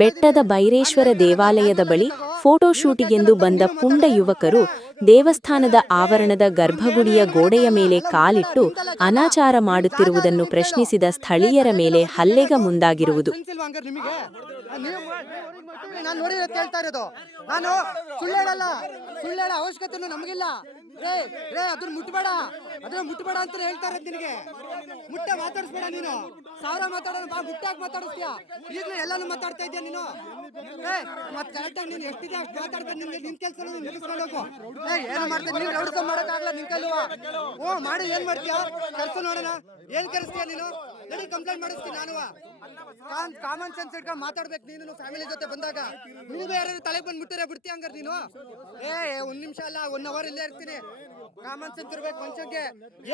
ಬೆಟ್ಟದ ಬೈರೇಶ್ವರ ದೇವಾಲಯದ ಬಳಿ ಫೋಟೋಶೂಟಿಗೆಂದು ಬಂದ ಪುಂಡ ಯುವಕರು ದೇವಸ್ಥಾನದ ಆವರಣದ ಗರ್ಭಗುಡಿಯ ಗೋಡೆಯ ಮೇಲೆ ಕಾಲಿಟ್ಟು ಅನಾಚಾರ ಮಾಡುತ್ತಿರುವುದನ್ನು ಪ್ರಶ್ನಿಸಿದ ಸ್ಥಳೀಯರ ಮೇಲೆ ಹಲ್ಲೆಗೆ ಮುಂದಾಗಿರುವುದು. ಅದನ್ನ ಮುಟ್ಟಬೇಡ ಅಂತ ಹೇಳ್ತಾ ಇರೋದು ನಿನಗೆ. ಮುಟ್ಟ ಮಾತಾಡಿಸ್ಬೇಡ ನೀನು. ಸಾವಿರ ಮಾತಾಡೋಣ ಬಾ, ಮುಟ್ಟಾಗಿ ಮಾತಾಡಿಸ್ತೀಯಾ? ಈಗಲೂ ಎಲ್ಲಾನು ಮಾತಾಡ್ತಾ ಇದೆಯಾ ನೀನು? ಮತ್ತೆ ಕರೆಕ್ಟಾಗಿ ನೀನು ಎಷ್ಟಿದೆ ಅಷ್ಟು ಮಾತಾಡ್ಕೊಂಡು ನಿನ್ ಕೆಲಸ ನಿಲ್ಲಿಸ್ಕೊಂಡು ಹೋಗು. ಏನು ಮಾಡ್ತೀನಿ ನೀನು? ರೌಡಿಸಮ್ ಮಾಡೋಕ್ಕಾಗಲ್ಲ ನಿನ್ ಕೈಲುವ. ಮಾಡಿ ಏನ್ ಮಾಡ್ತೀಯ? ಕರ್ಸು ನೋಡೋಣ. ಏನ್ ಕರೆಸ್ತೀಯ ನೀನು? ನಡಿ ಕಂಪ್ಲೇಂಟ್ ಮಾಡಿಸ್ತೀನಿ ನಾನು. ಕಾಮನ್ ಸೆನ್ಸ್ ಇಟ್ಕೊಂಡು ಮಾತಾಡ್ಬೇಕು ನೀನು. ಫ್ಯಾಮಿಲಿ ಜೊತೆ ಬಂದಾಗ ನಿನಗೂ ಯಾರು ತಲೆ ಬಂದು ಮುಟ್ಟರೆ ಬಿಡ್ತೀಯ ಹಂಗಾರೆ ನೀನು? ಒಂದ್ ನಿಮಿಷ ಅಲ್ಲ, 1 ಅವರ್ ಇಲ್ಲೇ ಇರ್ತೀನಿ. ಕಾಮನ್ ಸೆನ್ಸ್ ಇರ್ಬೇಕು ಮನುಷ್ಯಗೆ.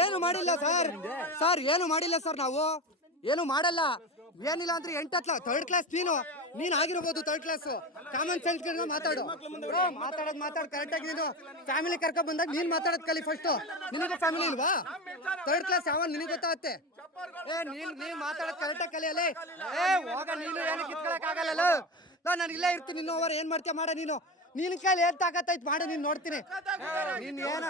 ಏನು ಮಾಡಿಲ್ಲ ಸರ್, ಏನು ಮಾಡಿಲ್ಲ ಸರ್. ನಾವು ಏನು ಮಾಡಲ್ಲ. ಏನಿಲ್ಲ ಅಂದ್ರೆ 8 ಥರ್ಡ್ ಕ್ಲಾಸ್ ನೀನು ಆಗಿರ್ಬೋದು. ಥರ್ಡ್ ಕ್ಲಾಸ್ ಕಾಮನ್ ಸೆನ್ಸ್ ಮಾತಾಡು. ಮಾತಾಡ್ ಕರೆಕ್ಟಾಗಿ. ನೀನು ಫ್ಯಾಮಿಲಿ ಕರ್ಕೊಂಡ್ ಬಂದಾಗ ನೀನ್ ಮಾತಾಡೋದ್ ಕಲಿ ಫಸ್ಟ್. ನಿನಗೂ ಫ್ಯಾಮಿಲಿ ಇಲ್ವಾ? ಥರ್ಡ್ ಕ್ಲಾಸ್ ಯಾವ ನಿನಗೆ ಗೊತ್ತಾಗತ್ತೆ? ನೀನ್ ಮಾತಾಡೋದ್ ಕರೆಕ್ಟಾಗಿ ಕಲಿಯಲಿ. ಹೋಗ ನೀನು. ಏನು ಕಿತ್ಕೊಳಕ್ ಆಗಲ್ಲ. ನಾನು ಇಲ್ಲೇ ಇರ್ತೀನಿ. ಇನ್ನೂ ಅವರ್ ಏನ್ ಮಾಡ್ತೀಯ ಮಾಡ ನೀನು. ನಿನ್ ಕೈಲಿ ಏನ್ ತಾಕತ್ತೈತ್ ಮಾಡು, ನೀನ್ ನೋಡ್ತೀನಿ. ನೀನ್ ಏನ